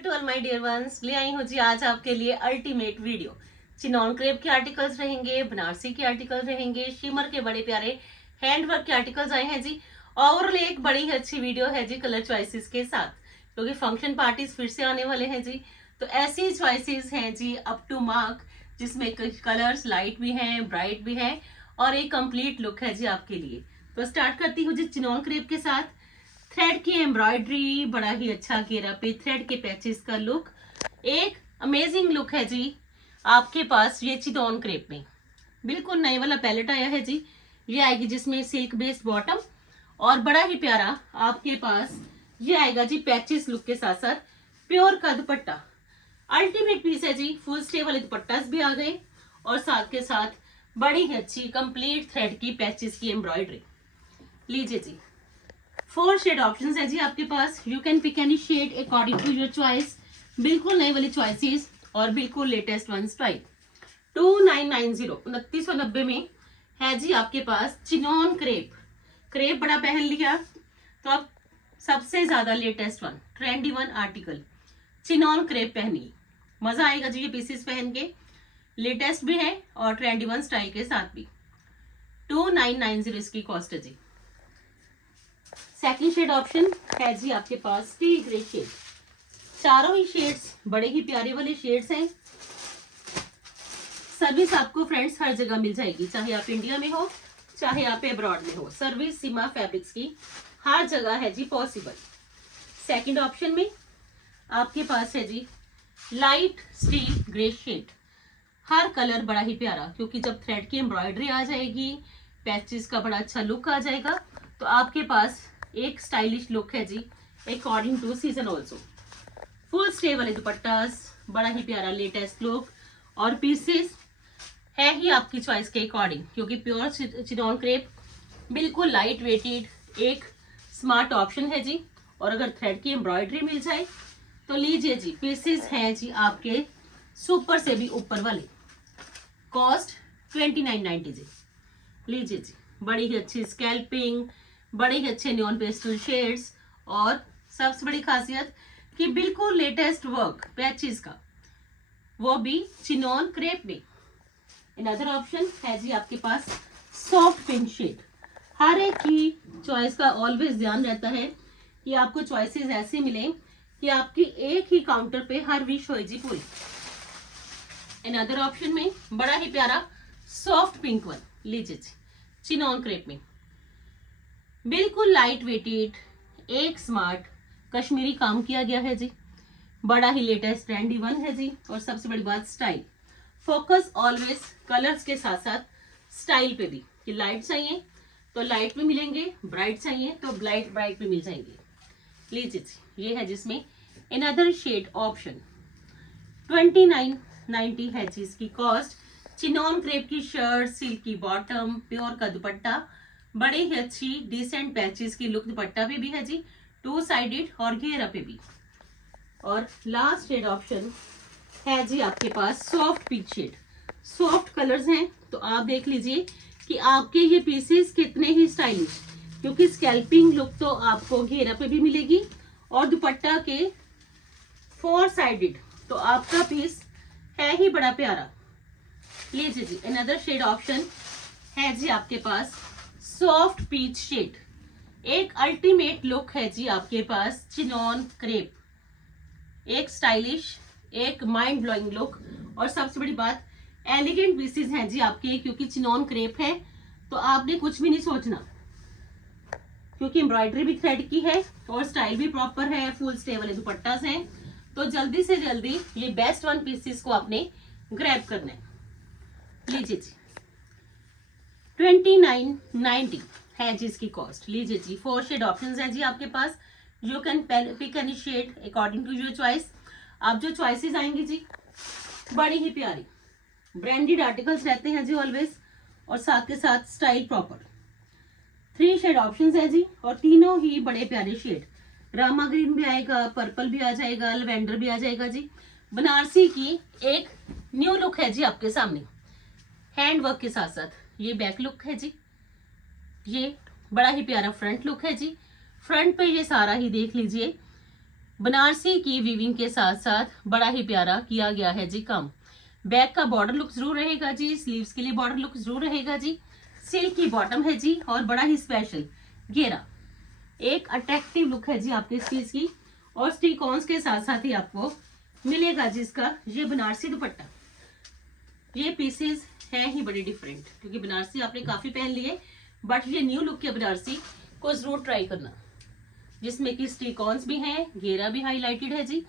To all my dear ones. ले आई हूँ जी आज आपके लिए अल्टीमेट वीडियो। चिनॉन क्रेप के आर्टिकल्स रहेंगे, बनारसी के आर्टिकल रहेंगे, शिमर के बड़े प्यारे हैंडवर्क के आर्टिकल्स आए हैं जी। ओवरऑल एक बड़ी ही अच्छी वीडियो है जी कलर चॉइसेस के साथ, क्योंकि फंक्शन पार्टीज फिर से आने वाले हैं जी। तो ऐसी चॉइसेस हैं जी अप टू मार्क, जिसमें कलर्स लाइट भी हैं, ब्राइट भी है और एक कंप्लीट लुक है जी आपके लिए। तो स्टार्ट करती हूँ जी चिनॉन क्रेप के साथ। थ्रेड की एम्ब्रॉयडरी, बड़ा ही अच्छा घेरा पे थ्रेड के पैचेस का लुक, एक अमेजिंग लुक है जी आपके पास। ये चिनॉन क्रेप में बिल्कुल नए वाला पैलेट आया है जी। ये आएगी जिसमें सिल्क बेस्ड बॉटम और बड़ा ही प्यारा आपके पास ये आएगा जी पैचेस लुक के साथ साथ प्योर का दुपट्टा। अल्टीमेट पीस है जी। फुल स्टे वाले दुपट्टास भी आ गए और साथ के साथ बड़ी ही अच्छी कंप्लीट थ्रेड की पैचेस की एम्ब्रॉयडरी। लीजिए जी, 4 शेड ऑप्शंस है जी आपके पास। You can pick any shade according to your choice. बिल्कुल नए वाली चॉइसेस और बिल्कुल लेटेस्ट वन स्टाइल। 2990 2990 में है जी आपके पास चिनॉन क्रेप। क्रेप बड़ा पहन लिया तो अब सबसे ज्यादा latest one, trendy one article chinon crepe पहनिए, मजा आएगा जी ये पीसेस पहन के। लेटेस्ट भी है और ट्रेंडी वन स्टाइल के साथ भी। 2990 इसकी कॉस्ट है जी। सेकंड शेड ऑप्शन है जी आपके पास टी ग्रे शेड। चारों ही शेड्स बड़े ही प्यारे वाले शेड्स हैं। सर्विस आपको फ्रेंड्स हर जगह मिल जाएगी, चाहे आप इंडिया में हो चाहे आप अब्रॉड में हो। सर्विस सीमा फैब्रिक्स की हर जगह है जी पॉसिबल। सेकंड ऑप्शन में आपके पास है जी लाइट स्टील ग्रे शेड। हर कलर बड़ा ही प्यारा, क्योंकि जब थ्रेड की एम्ब्रॉयडरी आ जाएगी, पैचेस का बड़ा अच्छा लुक आ जाएगा, तो आपके पास एक स्टाइलिश लुक है जी according to season also. Full stay वाले दुपट्टास, बड़ा ही प्यारा लेटेस्ट लुक और पीसेस है ही आपकी चॉइस के अकॉर्डिंग, क्योंकि प्योर चिनॉन क्रेप बिल्कुल लाइट वेटेड एक स्मार्ट ऑप्शन है जी। और अगर थ्रेड की एम्ब्रॉयडरी मिल जाए तो लीजिए जी, पीसेस हैं जी आपके सुपर से भी ऊपर वाले। कॉस्ट 2990 जी। लीजिए जी, बड़ी ही अच्छी स्कैल्पिंग, बड़े ही अच्छे न्योन पेस्टल शेड्स और सबसे बड़ी खासियत कि बिल्कुल लेटेस्ट वर्क पैचेस का, वो भी चिनॉन क्रेप में। अनदर ऑप्शन है जी आपके पास सॉफ्ट पिंक शेड। हर एक की चॉइस का ऑलवेज ध्यान रहता है कि आपको चॉइसेस ऐसे मिले कि आपकी एक ही काउंटर पे हर विश हो जी पूरी। अनदर ऑप्शन में बड़ा ही प्यारा सॉफ्ट पिंक वन, लीजिए जी चिनॉन क्रेप में। बिल्कुल लाइट वेटेड एक स्मार्ट कश्मीरी काम किया गया है जी। बड़ा ही लेटेस्ट ट्रेंडी वन है जी। और सबसे बड़ी बात स्टाइल, फोकस ऑलवेज कलर्स के साथ साथ स्टाइल पे भी, कि लाइट चाहिए तो लाइट में मिलेंगे, ब्राइट चाहिए तो ब्राइट में मिल जाएंगे। लीजिए जी, ये है जिसमें अनदर शेड ऑप्शन। 2990 है जी इसकी कॉस्ट। चिनॉन क्रेप की शर्ट, सिल्क की बॉटम, प्योर का दुपट्टा, बड़े ही अच्छी डिसेंट पैचेस की लुक दुपट्टा पे भी है जी, 2 साइडेड और घेरा पे भी। और लास्ट शेड ऑप्शन है जी आपके पास soft peach shade. Soft colours हैं तो आप देख लीजिए कि आपके ये पीसेस कितने ही स्टाइलिश, क्योंकि स्कैल्पिंग लुक तो आपको घेरा पे भी मिलेगी और दुपट्टा के 4 साइडेड, तो आपका पीस है ही बड़ा प्यारा। लीजिए जी, अनदर शेड ऑप्शन है जी आपके पास सॉफ्ट पीच शेड। एक अल्टीमेट लुक है जी आपके पास चिनॉन क्रेप, एक स्टाइलिश, एक माइंड ब्लोइंग लुक और सबसे बड़ी बात एलिगेंट पीसेस हैं जी आपके, क्योंकि चिनॉन क्रेप है तो आपने कुछ भी नहीं सोचना, क्योंकि एम्ब्रॉयडरी भी थ्रेड की है और स्टाइल भी प्रॉपर है। फुल स्टे वाले दुपट्टास हैं, तो जल्दी से जल्दी ये बेस्ट वन पीसेस को आपने ग्रैब करना है। लीजिए जी, 2990 है जी इसकी कॉस्ट। लीजिए जी, 4 शेड ऑप्शंस हैं जी आपके पास। You can pick any shade according to your choice. अब जो चॉइसेस आएंगी जी बड़ी ही प्यारी ब्रांडेड आर्टिकल्स रहते हैं जी ऑलवेज, और साथ के साथ स्टाइल प्रॉपर। 3 शेड ऑप्शंस है जी और तीनों ही बड़े प्यारे शेड। रामा ग्रीन भी आएगा, पर्पल भी आ जाएगा, लेवेंडर भी आ जाएगा जी। बनारसी की एक न्यू लुक है जी आपके सामने, हैंड वर्क के साथ साथ। ये बैक लुक है जी, ये बड़ा ही प्यारा फ्रंट लुक है जी। फ्रंट पे ये सारा ही देख लीजिए बनारसी की वीविंग के साथ साथ बड़ा ही प्यारा किया गया है जी काम। बैक का बॉर्डर लुक जरूर रहेगा जी, स्लीव्स के लिए बॉर्डर लुक जरूर रहेगा जी। सिल्क की बॉटम है जी और बड़ा ही स्पेशल घेरा, एक अट्रैक्टिव लुक है जी आपके इस चीज की। और स्टिकॉन्स के साथ साथ ही आपको मिलेगा जी इसका ये बनारसी दुपट्टा। ये पीसेस हैं ही बड़े डिफरेंट, क्योंकि बनारसी आपने काफी पहन लिए, बट ये न्यू लुक के बनारसी को जरूर ट्राई करना, जिसमें कि स्टिकॉन्स भी हैं, घेरा भी हाईलाइटेड है जी,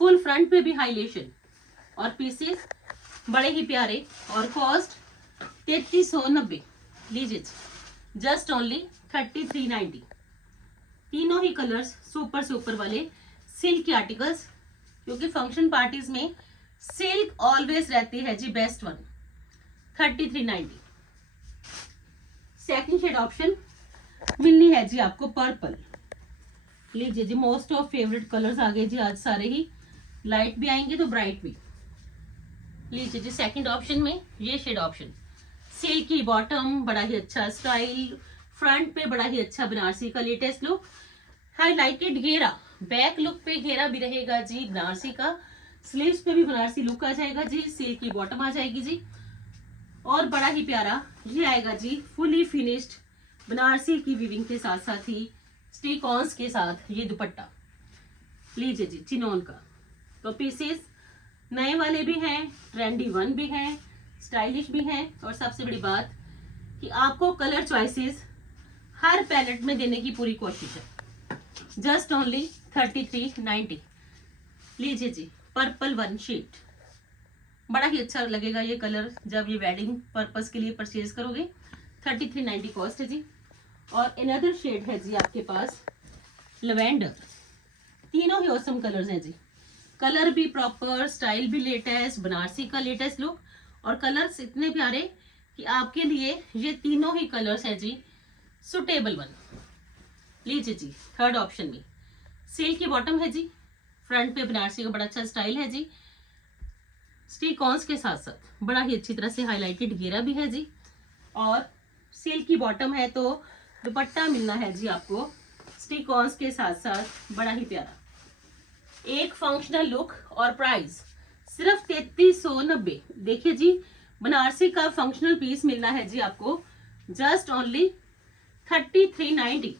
फुल फ्रंट पे भी हाईलाइटेशन और पीसेस बड़े ही प्यारे। और कॉस्ट 3390। लीजिए जस्ट ओनली 3390। तीनों ही कलर्स सुपर सुपर वाले सिल्क के आर्टिकल्स, क्योंकि फंक्शन पार्टीज में सिल्क ऑलवेज रहती है जी best one. 3390। Second shade option मिलनी है जी आपको पर्पल। लीजिए जी, मोस्ट ऑफ फेवरेट कलर्स आ गए जी आज सारे ही, लाइट भी आएंगे तो ब्राइट भी। लीजिए जी सेकंड ऑप्शन में ये शेड ऑप्शन, सिल्क की बॉटम, बड़ा ही अच्छा स्टाइल, फ्रंट पे बड़ा ही अच्छा बनारसी का लेटेस्ट लुक, हाईलाइटेड घेरा, बैक लुक पे घेरा भी रहेगा जी बनारसी का, स्लीव्स पे भी बनारसी लुक आ जाएगा जी, सिल्क की बॉटम आ जाएगी जी, और बड़ा ही प्यारा ये आएगा जी फुली फिनिश्ड बनारसी की वीविंग के साथ साथ ही स्टिकॉन्स के साथ ये दुपट्टा। लीजिए जी चिनोन का। तो पीसेस नए वाले भी हैं, ट्रेंडी वन भी हैं, स्टाइलिश भी हैं, और सबसे बड़ी बात कि आपको कलर चॉइसेस हर पैलेट में देने की पूरी कोशिश है। Just only 3390। लीजिए जी पर्पल वन शेड, बड़ा ही अच्छा लगेगा ये कलर जब ये वेडिंग पर्पस के लिए परचेज करोगे। 3390 कॉस्ट है जी। और अनदर शेड है जी आपके पास लवेंडर। तीनों ही ऑसम कलर्स हैं जी, कलर भी प्रॉपर, स्टाइल भी लेटेस्ट, बनारसी का लेटेस्ट लुक, और कलर्स इतने प्यारे कि आपके लिए ये तीनों ही कलर्स हैं जी सुटेबल वन। लीजिए जी थर्ड ऑप्शन में सिल्क की बॉटम है जी, फ्रंट पे बनारसी का बड़ा अच्छा स्टाइल है जी, स्टिकॉन्स के साथ साथ बड़ा ही अच्छी तरह से हाईलाइटेड घेरा भी है जी, और सिल्क की बॉटम है तो दुपट्टा मिलना है जी आपको स्टिकॉन्स के साथ साथ बड़ा ही प्यारा। एक फंक्शनल लुक और प्राइस सिर्फ 3390। देखिए जी बनारसी का फंक्शनल पीस मिलना है जी आपको जस्ट ओनली 3390।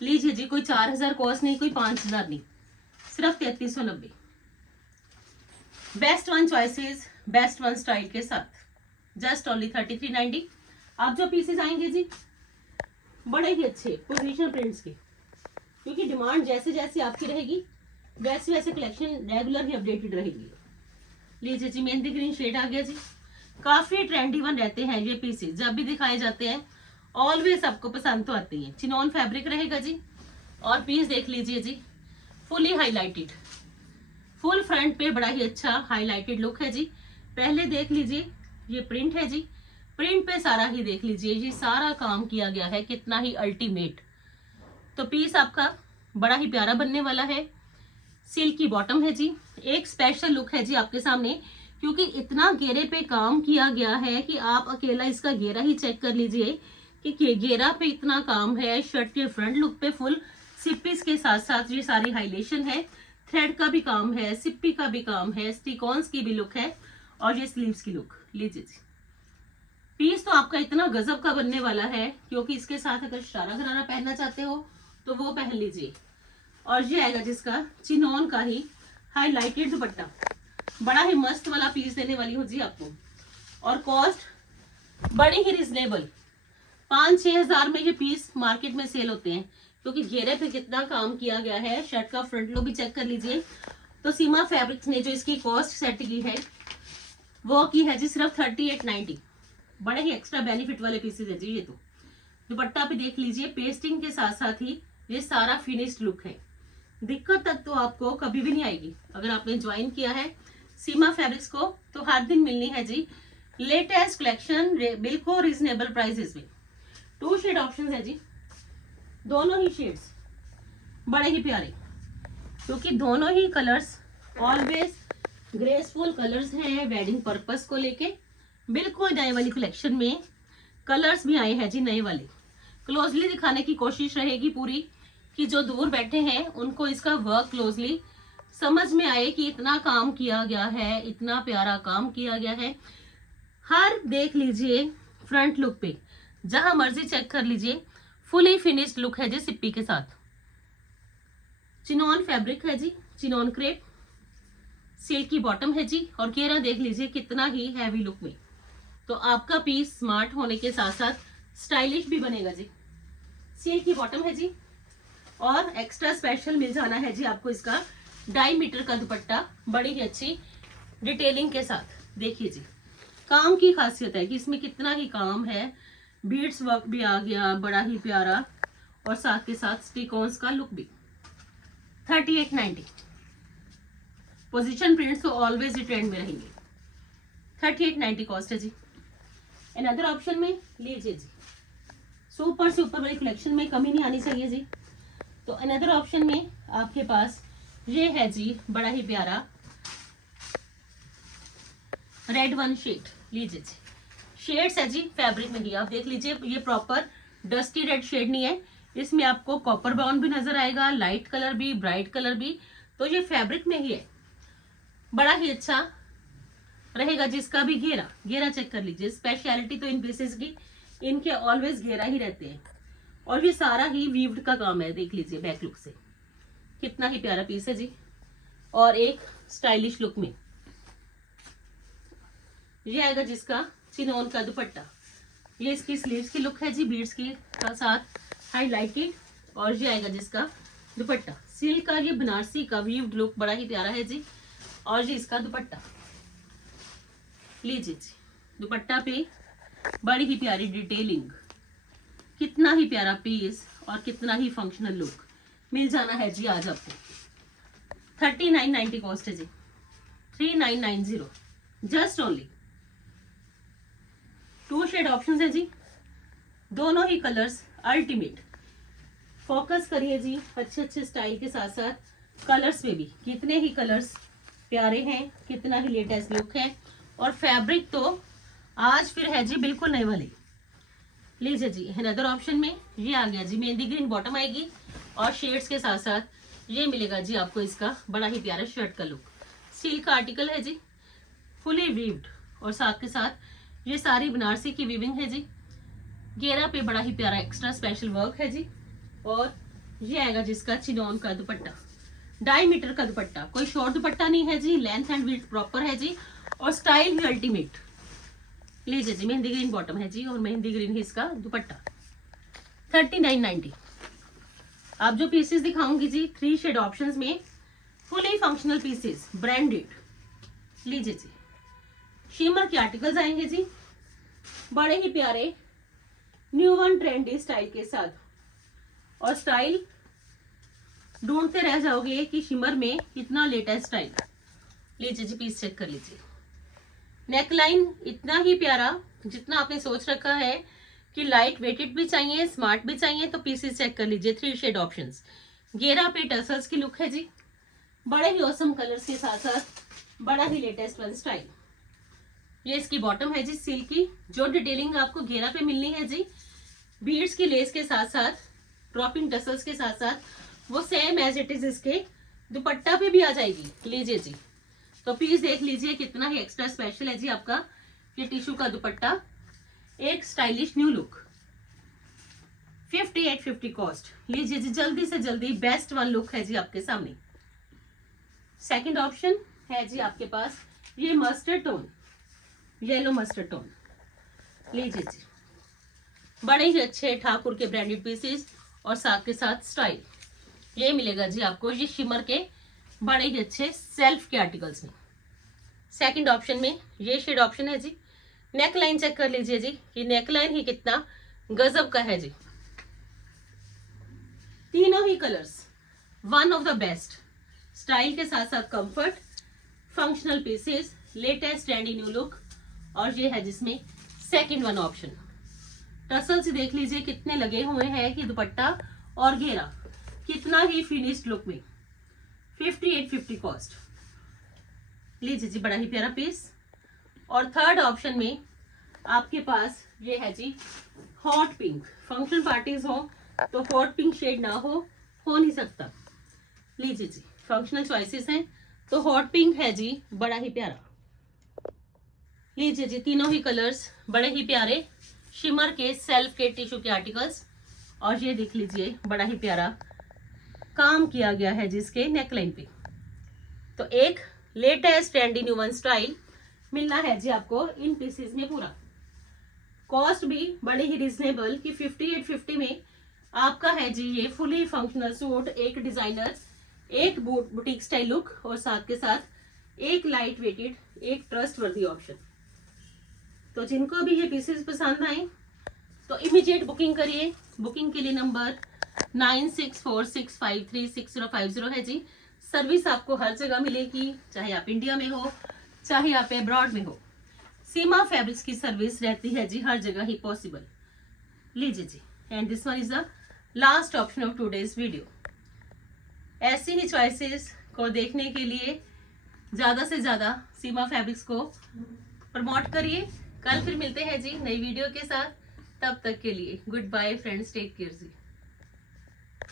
लीजिए जी, कोई 4000 कॉस्ट नहीं, कोई 5000 नहीं, सिर्फ 3390। Best one choices, best one style के साथ जस्ट ओनली 3390। आप जो पीसेस आएंगे जी बड़े ही अच्छे पोजिशनल प्रिंट्स के, क्योंकि डिमांड जैसे जैसे आपकी रहेगी वैसे वैसे कलेक्शन रेगुलर ही अपडेटेड रहेगी। लीजिए जी मेहंदी ग्रीन शेड आ गया जी, काफी ट्रेंडी वन रहते हैं ये पीसेस, जब भी दिखाए जाते हैं ऑलवेज आपको पसंद तो आती है। चिनॉन फैब्रिक रहेगा जी, और पीस देख लीजिए जी फुली हाईलाइटेड, फुल फ्रंट पे बड़ा ही अच्छा हाईलाइटेड लुक है जी। पहले देख लीजिए ये प्रिंट है जी, प्रिंट पे सारा ही देख लीजिए, ये सारा काम किया गया है कितना ही अल्टीमेट। तो पीस आपका बड़ा ही प्यारा बनने वाला है। सिल्क की बॉटम है जी, एक स्पेशल लुक है जी आपके सामने, क्योंकि इतना घेरे पे काम किया गया है कि आप अकेला इसका घेरा ही चेक कर लीजिए कि घेरा पे इतना काम है। शर्ट के फ्रंट लुक पे फुल सिप्पीज के साथ साथ ये सारी हाईलाइटेशन है, थ्रेड का भी काम है, सिप्पी का भी काम है, स्टिकॉन्स की भी लुक है, और ये स्लीव्स की लुक। लीजिए जी पीस तो आपका इतना गजब का बनने वाला है, क्योंकि इसके साथ अगर शरारा गरारा पहनना चाहते हो तो वो पहन लीजिए। और ये आएगा जिसका चिनॉन का ही हाईलाइटेड दुपट्टा, बड़ा ही मस्त वाला पीस देने वाली हूँ जी आपको। और कॉस्ट बड़ी ही रिजनेबल, 5-6 हजार में ये पीस मार्केट में सेल होते हैं, क्योंकि घेरे पे कितना काम किया गया है। शर्ट का फ्रंट लुक भी चेक कर लीजिए। तो सीमा फैब्रिक्स ने जो इसकी कॉस्ट सेट की है वो की है जी सिर्फ 3890। बड़े ही एक्स्ट्रा बेनिफिट वाले पीसेज है जी ये। तो दुपट्टा पे देख लीजिए, पेस्टिंग के साथ साथ ही ये सारा फिनिश्ड लुक है। दिक्कत तक तो आपको कभी भी नहीं आएगी। अगर आपने ज्वाइन किया है सीमा फैब्रिक्स को तो हर दिन मिलनी है जी लेटेस्ट कलेक्शन बिल्कुल रीजनेबल प्राइसेस में। 2 शेड ऑप्शन है जी, दोनों ही शेड्स बड़े ही प्यारे, क्योंकि दोनों ही कलर्स ऑलवेज ग्रेसफुल कलर्स हैं वेडिंग पर्पस को लेके। बिल्कुल नए वाली कलेक्शन में कलर्स भी आए हैं जी नए वाले। क्लोजली दिखाने की कोशिश रहेगी पूरी, कि जो दूर बैठे हैं उनको इसका वर्क क्लोजली समझ में आए कि इतना काम किया गया है, इतना प्यारा काम किया गया है। हर देख लीजिए फ्रंट लुक पे, जहां मर्जी चेक कर लीजिए, फुली फिनिश्ड लुक है जी सिप्पी के साथ। चिनॉन फैब्रिक है जी, चिनॉन क्रेप, सिल्क की बॉटम है जी, और घेरा देख लीजिए कितना ही हैवी लुक में। तो आपका पीस स्मार्ट होने के साथ साथ स्टाइलिश भी बनेगा जी। सिल्क की बॉटम है जी, और एक्स्ट्रा स्पेशल मिल जाना है जी आपको इसका 2.5 मीटर का दुपट्टा, बड़ी ही अच्छी डिटेलिंग के साथ। देखिए जी, काम की खासियत है कि इसमें कितना ही काम है, बीड्स वर्क भी आ गया, बड़ा ही प्यारा, और साथ के साथ स्टिकॉन्स का लुक भी। 3890 पोजीशन प्रिंट्स तो ऑलवेज ही ट्रेंड में रहेंगे। 3890 कॉस्ट है जी। अनदर ऑप्शन में लीजिए जी, सुपर से ऊपर बड़ी कलेक्शन में कमी नहीं आनी चाहिए जी। तो अनदर ऑप्शन में आपके पास ये है जी, बड़ा ही प्यारा रेड वन शेड। लीजिए जी, शेड्स है जी फैब्रिक में ही, आप देख लीजिए, ये प्रॉपर डस्टी रेड शेड नहीं है, इसमें आपको कॉपर ब्राउन भी नजर आएगा, लाइट कलर भी, ब्राइट कलर भी। तो ये फैब्रिक में ही है, बड़ा ही अच्छा रहेगा जिसका भी घेरा। घेरा चेक कर लीजिए, स्पेशलिटी तो इन पीसेस की, इनके ऑलवेज घेरा ही रहते हैं, और ये सारा ही वीव्ड का काम है। देख लीजिए बैक लुक से कितना ही प्यारा पीस है जी, और एक स्टाइलिश लुक में। ये आएगा जिसका चिनोन का दुपट्टा, ये इसकी स्लीव्स की लुक है जी, बीड्स की साथ हाईलाइटेड, और ये आएगा जिसका दुपट्टा सिल्क का, ये बनारसी का वीव्ड लुक, बड़ा ही प्यारा है जी। और ये इसका दुपट्टा लीजिए जी, दुपट्टा पे बड़ी ही प्यारी डिटेलिंग, कितना ही प्यारा पीस और कितना ही फंक्शनल लुक मिल जाना है जी आज आपको। 3990 कॉस्ट है जी, 3990 जस्ट ओनली। 2 शेड ऑप्शंस है जी, दोनों ही कलर्स अल्टीमेट। फोकस करिए जी अच्छे अच्छे स्टाइल के साथ साथ कलर्स में भी, कितने ही कलर्स प्यारे हैं, कितना ही लेटेस्ट लुक है, और फैब्रिक तो आज फिर है जी बिल्कुल नए वाले। लीजिए जी, अनदर ऑप्शन में ये आ गया जी, मेहंदी ग्रीन बॉटम आएगी, और शेड्स के साथ साथ ये मिलेगा जी आपको इसका बड़ा ही प्यारा शर्ट का लुक। सिल्क का आर्टिकल है जी, फुली वीव्ड, और साथ के साथ ये सारी बनारसी की वीविंग है जी। घेरा पे बड़ा ही प्यारा एक्स्ट्रा स्पेशल वर्क है जी, और ये आएगा जिसका चिनॉन का दुपट्टा, 2.5 मीटर का दुपट्टा, कोई शॉर्ट दुपट्टा नहीं है जी, लेंथ एंड विड्थ प्रॉपर है जी, और स्टाइल भी अल्टीमेट। लीजिए जी, मेहंदी ग्रीन बॉटम है जी, और मेहंदी ग्रीन ही इसका दुपट्टा। 3990। आप जो पीसेस दिखाऊंगी जी 3 शेड ऑप्शंस में, फुली फंक्शनल पीसेस, ब्रांडेड। लीजिए जी, शिमर के आर्टिकल्स आएंगे जी, बड़े ही प्यारे न्यू वन ट्रेंडी स्टाइल के साथ, और स्टाइल ढूंढते रह जाओगे कि शिमर में इतना लेटेस्ट स्टाइल। लीजिए जी, पीस चेक कर लीजिए, नेकलाइन इतना ही प्यारा, जितना आपने सोच रखा है कि लाइट वेटेड भी चाहिए, स्मार्ट भी चाहिए, तो पीसेस चेक कर लीजिए। 3 शेड ऑप्शंस। घेरा पे टसल्स की लुक है जी, बड़े ही ऑसम कलर्स के साथ साथ बड़ा ही लेटेस्ट वन स्टाइल। ये इसकी बॉटम है जी सिल्क की, जो डिटेलिंग आपको घेरा पे मिलनी है जी, बीड्स की लेस के साथ साथ, ड्रॉपिंग टसल्स के साथ साथ, वो सेम एज इट इज इसके दुपट्टा पे भी आ जाएगी। लीजिए जी, तो पीस देख लीजिए कितना ही एक्स्ट्रा स्पेशल है जी आपका ये टिश्यू का दुपट्टा, एक स्टाइलिश न्यू लुक। 5850 कॉस्ट। लीजिए जी, जल्दी से जल्दी बेस्ट वन लुक है जी आपके सामने। सेकंड ऑप्शन है जी आपके पास ये mustard tone, yellow mustard tone. लीजिए जी, बड़े ही अच्छे ठाकुर के ब्रांडेड पीसेस, और साथ के साथ स्टाइल ये मिलेगा जी आपको ये शिमर के बड़े ही अच्छे सेल्फ के आर्टिकल्स में। सेकंड ऑप्शन में ये शेड ऑप्शन है जी। नेक लाइन चेक कर लीजिए जी, ये नेक लाइन ही कितना गजब का है जी। तीनों ही colours one of the best, style के साथ साथ comfort, functional pieces, latest trendy new look, और ये है जिसमें सेकंड वन ऑप्शन। टसल्स देख लीजिए कितने लगे हुए हैं कि दुपट्टा और घेरा कितना ही फिनिश्ड लुक में। 5850 कॉस्ट। लीजिए जी, बड़ा ही प्यारा पीस। और थर्ड ऑप्शन में आपके पास ये है जी हॉट पिंक। फंक्शन पार्टीज हो तो हॉट पिंक शेड ना हो हो नहीं सकता। लीजिए जी, फंक्शनल चॉइसेस हैं। तो हॉट पिंक है जी, बड़ा ही प्यारा। लीजिए जी, तीनों ही कलर्स बड़े ही प्यारे शिमर के सेल्फ के टिश्यू के आर्टिकल्स। और ये देख लीजिए, बड़ा ही प्यारा काम किया गया है जिसके नेकलाइन पे। तो एक latest trendy new one style मिलना है जी आपको इन पीसेस में पूरा। कॉस्ट भी बड़ी ही रिजनेबल कि 5850 में आपका है जी ये फुली फंक्शनल सूट, एक डिजाइनर, एक बुटीक स्टाइल लुक और साथ के साथ एक लाइट वेटेड, एक ट्रस्ट वर्दी ऑप्शन। तो जिनको भी ये पीसेस पसंद आए तो इमीडिएट बुकिंग करिए। बुकिंग के लिए नंबर 9646536050 है जी। सर्विस आपको हर जगह मिलेगी, चाहे आप इंडिया में हो चाहे आप अब्रॉड में हो। सीमा फैब्रिक्स की सर्विस रहती है जी हर जगह ही पॉसिबल। लीजिए जी, and this one is the last option of today's video. ऐसी ही चॉइसेस को देखने के लिए ज्यादा से ज्यादा सीमा फैब्रिक्स को प्रमोट करिए। कल फिर मिलते हैं जी नई वीडियो के साथ। तब तक के लिए goodbye friends, take care जी।